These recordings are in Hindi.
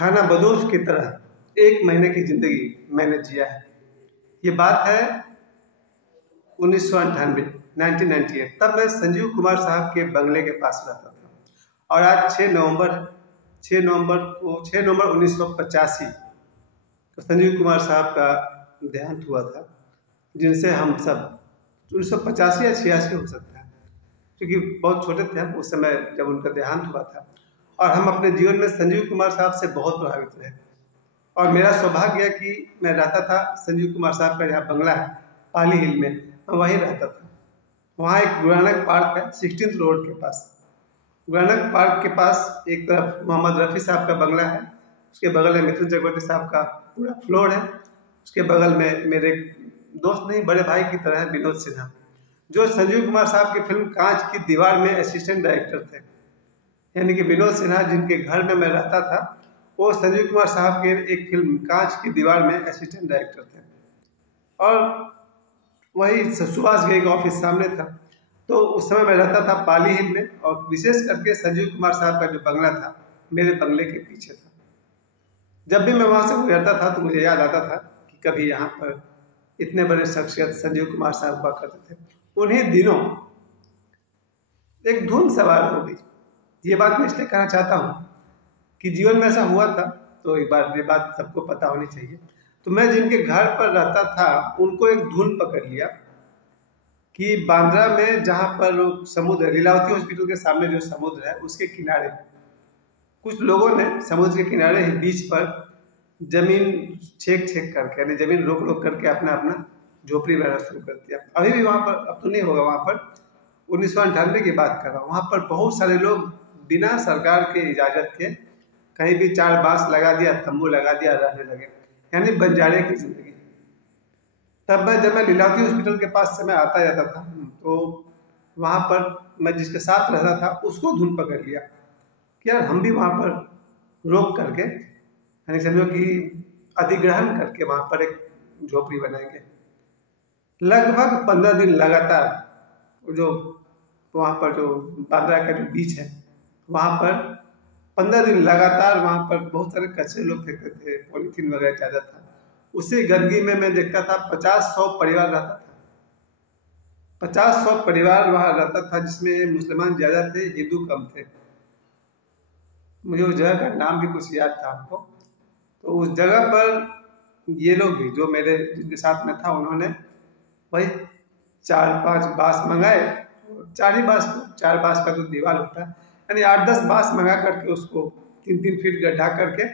खाना बदोश की तरह 1 महीने की ज़िंदगी मैंने जिया है। ये बात है 1998 1998। तब मैं संजीव कुमार साहब के बंगले के पास रहता था और आज 6 नवंबर 1985 तो संजीव कुमार साहब का देहांत हुआ था, जिनसे हम सब 1985 या 86 हो सकता है, क्योंकि बहुत छोटे थे हम उस समय जब उनका देहांत हुआ था। और हम अपने जीवन में संजीव कुमार साहब से बहुत प्रभावित रहे और मेरा सौभाग्य है कि मैं रहता था संजीव कुमार साहब का जहाँ बंगला है पाली हिल में, मैं वहीं रहता था। वहाँ एक गुरुनानक पार्क है 16th रोड के पास। गुरुनानक पार्क के पास एक तरफ मोहम्मद रफ़ी साहब का बंगला है, उसके बगल में मिथुन चक्रवर्ती साहब का पूरा फ्लोर है, उसके बगल में मेरे दोस्त नहीं बड़े भाई की तरह है विनोद सिन्हा, जो संजीव कुमार साहब की फिल्म कांच की दीवार में असिस्टेंट डायरेक्टर थे। यानी कि विनोद सिन्हा जिनके घर में मैं रहता था वो संजीव कुमार साहब के एक फिल्म कांच की दीवार में असिस्टेंट डायरेक्टर थे। और वही सुभाष घई का ऑफिस सामने था। तो उस समय मैं रहता था पाली हिल में और विशेष करके संजीव कुमार साहब का जो बंगला था मेरे बंगले के पीछे था। जब भी मैं वहाँ से गुजरता था तो मुझे याद आता था कि कभी यहाँ पर इतने बड़े शख्सियत संजीव कुमार साहब हुआ करते थे। उन्हीं दिनों एक धुन सवार हो गई। ये बात मैं इसलिए कहना चाहता हूँ कि जीवन में ऐसा हुआ था तो एक बार ये बात सबको पता होनी चाहिए। तो मैं जिनके घर पर रहता था उनको एक धुन पकड़ लिया कि बांद्रा में जहाँ पर समुद्र लीलावती हॉस्पिटल के सामने जो समुद्र है उसके किनारे कुछ लोगों ने समुद्र के किनारे ही बीच पर जमीन छेक करके यानी जमीन रोक करके अपना झोपड़ी बनाना शुरू कर दिया। अभी भी वहाँ पर, अब तो नहीं होगा, वहाँ पर 1998 की बात कर रहा हूँ, वहाँ पर बहुत सारे लोग बिना सरकार के इजाज़त के कहीं भी 4 बांस लगा दिया, तंबू लगा दिया, रहने लगे, यानी बंजारे की जिंदगी। तब जब मैं लीलावती हॉस्पिटल के पास से मैं आता जाता था तो वहाँ पर मैं जिसके साथ रहता था उसको धुन पकड़ लिया कि यार हम भी वहाँ पर रोक करके यानी समझो कि अधिग्रहण करके वहाँ पर एक झोपड़ी बनाएंगे। लगभग 15 दिन लगातार जो वहाँ पर जो बांद्रा का जो बीच है वहाँ पर 15 दिन लगातार वहाँ पर बहुत सारे कचरे लोग फेंकते थे, पॉलीथीन वगैरह ज़्यादा था। उसी गंदगी में मैं देखता था 50-100 परिवार रहता था, 50-100 परिवार वहाँ रहता था, जिसमें मुसलमान ज़्यादा थे, हिंदू कम थे। मुझे उस जगह का नाम भी कुछ याद था हमको। तो उस जगह पर ये लोग भी जो मेरे जिनके साथ में था उन्होंने भाई 4-5 बांस मंगाए, 4 बांस का जो दीवार होता है यानी 8-10 बांस मंगा करके उसको 3-3 फीट गड्ढा करके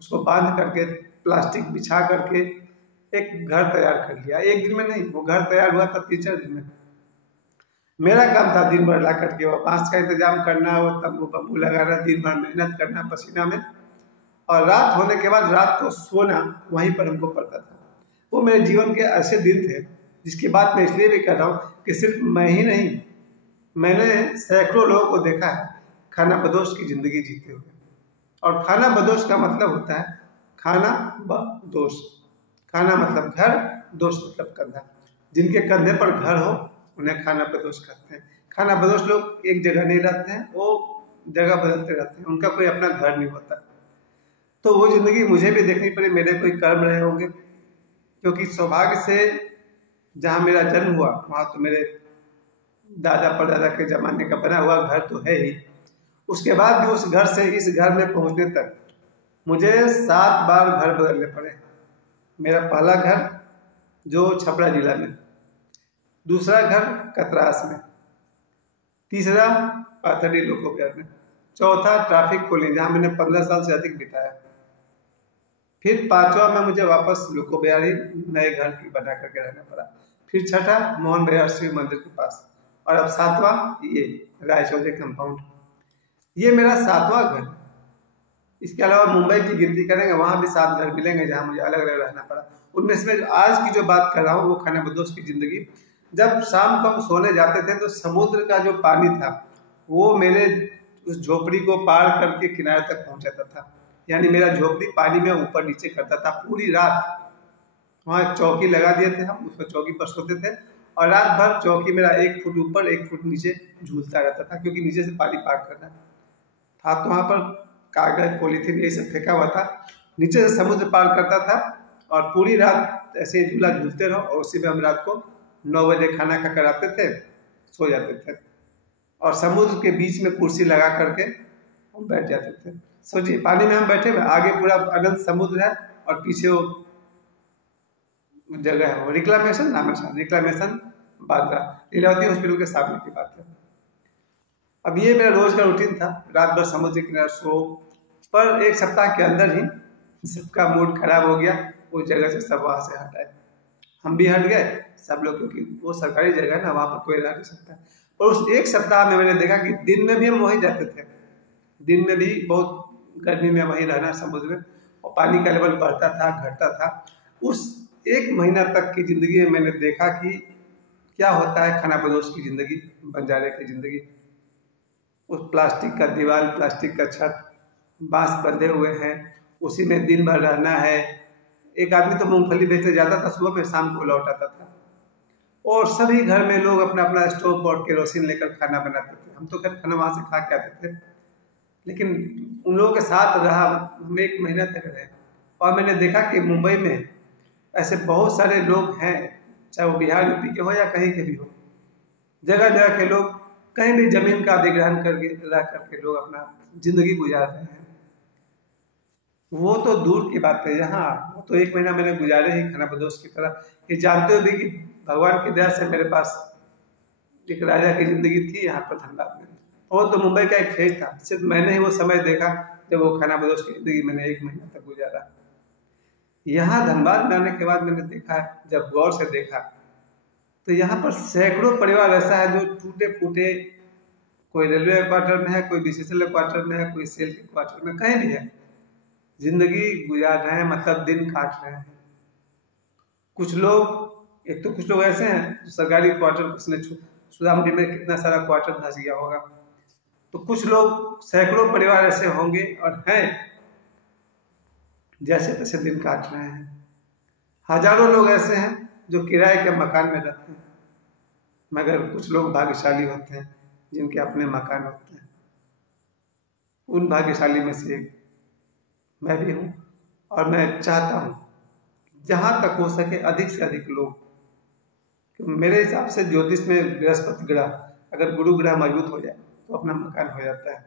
उसको बांध करके प्लास्टिक बिछा करके एक घर तैयार कर लिया। एक दिन में नहीं, वो घर तैयार हुआ था 3-4 दिन में। मेरा काम था दिन भर ला करके वो बांस का इंतजाम करना, वो तंबू बम्बू लगाना, दिन भर मेहनत करना पसीना में, और रात होने के बाद रात को सोना वहीं पर हमको पड़ता था। वो मेरे जीवन के ऐसे दिन थे जिसकी बात मैं इसलिए भी कर रहा हूँ कि सिर्फ मैं ही नहीं, मैंने सैकड़ों लोगों को देखा है खाना बदोश की ज़िंदगी जीते हुए। और खाना बदोश का मतलब होता है खाना बदोश, खाना मतलब घर, दोष मतलब कंधा। जिनके कंधे पर घर हो उन्हें खाना बदोश कहते हैं। खाना बदोश लोग एक जगह नहीं रहते हैं, वो जगह बदलते रहते हैं, उनका कोई अपना घर नहीं होता। तो वो ज़िंदगी मुझे भी देखनी पड़ी, मेरे कोई कर्म रहे होंगे, क्योंकि सौभाग्य से जहाँ मेरा जन्म हुआ वहाँ तो मेरे दादा परदादा के ज़माने का बना हुआ घर तो है ही। उसके बाद भी उस घर से इस घर में पहुँचने तक मुझे 7 बार घर बदलने पड़े। मेरा पहला घर जो छपरा जिला में, दूसरा घर कतरास में, तीसरा पाथरी लोकोबिहार में, चौथा ट्रैफिक कॉलोनी जहाँ मैंने 15 साल से अधिक बिताया, फिर 5वां में मुझे वापस लोकोबिहार ही नए घर की बना करके रहना पड़ा, फिर छठा मोहन बिहार शिव मंदिर के पास, और अब 7वां ये रायचौधरी कंपाउंड। ये मेरा 7वां घर। इसके अलावा मुंबई की गिनती करेंगे वहाँ भी 7 घर मिलेंगे जहाँ मुझे अलग अलग रहना पड़ा। उनमें से आज की जो बात कर रहा हूँ वो खाना बदोश की ज़िंदगी। जब शाम को हम सोने जाते थे तो समुद्र का जो पानी था वो मेरे उस झोपड़ी को पार करके किनारे तक पहुँच जाता था, यानी मेरा झोपड़ी पानी में ऊपर नीचे करता था पूरी रात। वहाँ एक चौकी लगा दिए थे हम, उस पर चौकी पर सोते थे और रात भर चौकी मेरा 1 फुट ऊपर 1 फुट नीचे झूलता रहता था, क्योंकि नीचे से पानी पार करना था। तो वहाँ पर कागज पॉलीथीन यही सब फेंका हुआ था। नीचे से समुद्र पार करता था और पूरी रात ऐसे ही झूला झूलते रहो और उसी में हम रात को 9 बजे खाना खा कर आते थे, सो जाते थे और समुद्र के बीच में कुर्सी लगा करके हम बैठ जाते थे। सोचिए पानी में हम बैठे हुए, आगे पूरा अनंत समुद्र है और पीछे वो जगह है, वो रिक्लामेशन नाम है, रिक्लामेशन बांद्रा लीलावती हॉस्पिटल के सामने की बात है। अब ये मेरा रोज का रूटीन था, रात भर समुद्र के किनारे सो। पर एक सप्ताह के अंदर ही सबका मूड खराब हो गया, उस जगह से सब वहाँ से हटाए, हम भी हट गए सब लोग, क्योंकि वो सरकारी जगह है ना, वहाँ पर कोई रह नहीं सकता। और उस एक सप्ताह में मैंने देखा कि दिन में भी हम वहीं जाते थे, दिन में भी बहुत गर्मी में वहीं रहना समुद्र में, और पानी का लेवल बढ़ता था घटता था। उस एक महीना तक की ज़िंदगी में मैंने देखा कि क्या होता है खानाबदोश की ज़िंदगी, बंजारे की ज़िंदगी। उस प्लास्टिक का दीवार, प्लास्टिक का छत, बांस बंधे हुए हैं, उसी में दिन भर रहना है। एक आदमी तो मूंगफली बेचने जाता था सुबह में, शाम को लौट आता था। और सभी घर में लोग अपना अपना स्टोव पर केरोसिन लेकर खाना बनाते थे। हम तो खैर खाना वहाँ से खा के आते थे, लेकिन उन लोगों के साथ रहा, हम एक महीना तक रहे और मैंने देखा कि मुंबई में ऐसे बहुत सारे लोग हैं, चाहे वो बिहार यूपी के हो या कहीं के भी हो, जगह जगह के लोग कहीं भी जमीन का अधिग्रहण करके रह करके लोग अपना जिंदगी गुजार रहे हैं। वो तो दूर की बात है, यहाँ वो तो एक महीना मैंने गुजारे ही खानाबदोश की तरह। ये जानते हो भी कि भगवान की दया से मेरे पास एक राजा की जिंदगी थी यहाँ पर धनबाद में। और तो मुंबई का एक फेज था, सिर्फ मैंने ही वो समय देखा जब वो खानाबदोश की जिंदगी मैंने एक महीना तक गुजारा। यहाँ धनबाद में आने के बाद मैंने देखा, जब गौर से देखा, तो यहाँ पर सैकड़ों परिवार ऐसा है जो टूटे फूटे, कोई रेलवे क्वार्टर में है, कोई बीसीसीएल क्वार्टर में है, कोई सेल के क्वार्टर में, कहीं भी है, जिंदगी गुजार रहे हैं, मतलब दिन काट रहे हैं। कुछ लोग, एक तो कुछ लोग ऐसे हैं जो सरकारी क्वार्टर, उसने सुदामडी में कितना सारा क्वार्टर धंस गया होगा, तो कुछ लोग, सैकड़ों परिवार ऐसे होंगे और हैं जैसे तैसे दिन काट रहे हैं। हजारों लोग ऐसे हैं जो किराए के मकान में रहते हैं, मगर कुछ लोग भाग्यशाली होते हैं जिनके अपने मकान होते हैं। उन भाग्यशाली में से एक मैं भी हूँ और मैं चाहता हूँ जहाँ तक हो सके अधिक से अधिक लोग, मेरे हिसाब से ज्योतिष में बृहस्पति ग्रह, अगर गुरु ग्रह मजबूत हो जाए तो अपना मकान हो जाता है।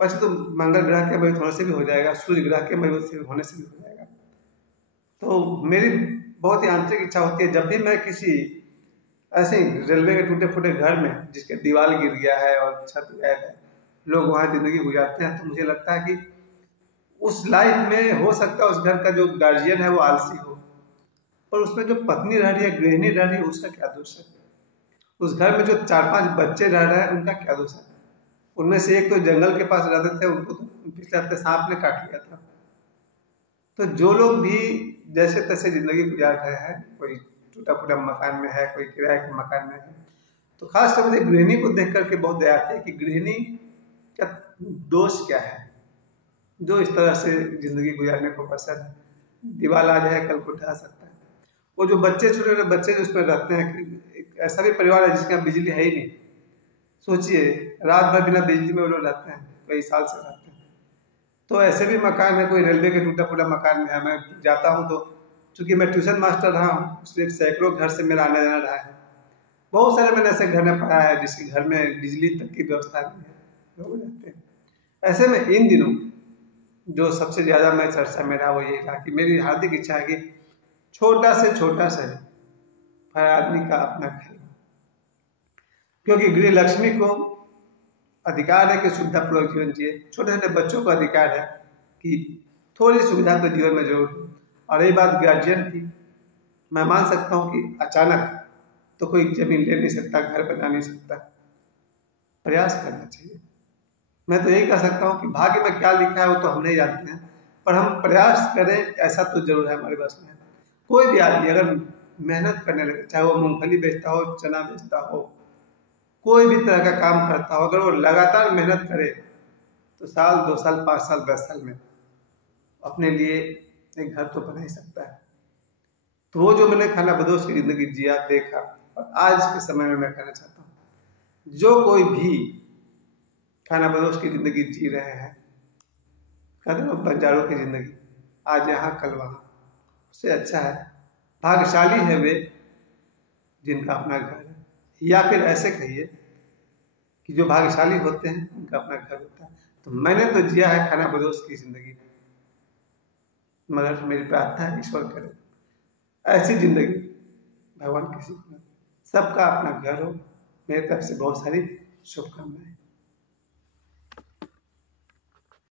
वैसे तो मंगल ग्रह के मजबूत होने से भी हो जाएगा, सूर्य ग्रह के मजबूत होने से भी हो जाएगा। तो मेरी बहुत ही आंतरिक इच्छा होती है, जब भी मैं किसी ऐसे ही रेलवे के टूटे फूटे घर में जिसके दीवार गिर गया है और छत गया है, लोग वहाँ जिंदगी गुजारते हैं, तो मुझे लगता है कि उस लाइफ में हो सकता है उस घर का जो गार्जियन है वो आलसी हो, पर उसमें जो पत्नी रह रही है, गृहिणी रह रही है, उसका क्या दोष है? उस घर में जो 4-5 बच्चे रह रहे हैं, उनका क्या दोष है? उनमें से एक तो जंगल के पास रहते थे, उनको तो पिछले हफ्ते सांप ने काट लिया था। तो जो लोग भी जैसे तैसे जिंदगी गुजार रहे हैं, कोई टूटा फूटा मकान में है, कोई किराए के मकान में है, तो खास कर मुझे गृहिणी को देख करके बहुत दया आती है कि गृहिणी का दोष क्या है जो इस तरह से जिंदगी गुजारने को पसंद है। दीवार आ जाए कल को ढह सकता है। वो जो बच्चे, छोटे छोटे बच्चे जो उसमें रहते हैं, एक ऐसा भी परिवार है जिसके यहाँ बिजली है ही नहीं। सोचिए रात भर बिना बिजली में वो लोग रहते हैं, कई साल से रहते हैं। तो ऐसे भी मकान है, कोई रेलवे के टूटा फूटा मकान में है। मैं जाता हूँ तो चूंकि मैं ट्यूशन मास्टर रहा हूँ, इसलिए सैकड़ों घर से मेरा आना जाना रहा है। बहुत सारे मैंने ऐसे घर में पढ़ा है जिसके घर में बिजली तक की व्यवस्था नहीं है, लोग रहते हैं। ऐसे में इन दिनों जो सबसे ज़्यादा मैं चर्चा में रहा वो ये रहा कि मेरी हार्दिक इच्छा है कि छोटा से छोटा शहर हर आदमी का अपना घर, क्योंकि गृह लक्ष्मी को अधिकार है कि सुविधापूर्वक जीवन जिए। छोटे छोटे बच्चों को अधिकार है कि थोड़ी सुविधा तो जीवन में जरूर हो। और रही बात गार्जियन की, मैं मान सकता हूँ कि अचानक तो कोई जमीन ले नहीं सकता, घर बना नहीं सकता, प्रयास करना चाहिए। मैं तो यही कह सकता हूँ कि भाग्य में क्या लिखा है वो तो हम नहीं जानते हैं, पर हम प्रयास करें ऐसा तो जरूर है हमारे पास में। कोई भी आदमी अगर मेहनत करने लगे, चाहे वो मूंगफली बेचता हो, चना बेचता हो, कोई भी तरह का काम करता हो, अगर वो लगातार मेहनत करे तो साल 2 साल 5 साल 10 साल में अपने लिए एक घर तो बना ही सकता है। तो वो जो मैंने खानाबदोश की जिंदगी जिया, देखा, और आज के समय में मैं कहना चाहता हूँ, जो कोई भी खानाबदोश की जिंदगी जी रहे हैं, कहते हैं ना बंजारों की जिंदगी, आज यहाँ कल वहाँ, उससे अच्छा है भाग्यशाली है वे जिनका अपना घर है। या फिर ऐसे कहिए कि जो भाग्यशाली होते हैं उनका अपना घर होता है। तो मैंने तो जिया है खाना बदोश की जिंदगी, मगर मेरी प्रार्थना है ईश्वर करे ऐसी जिंदगी भगवान किसी को, सबका अपना घर हो। मेरी तरफ से बहुत सारी शुभकामनाएं।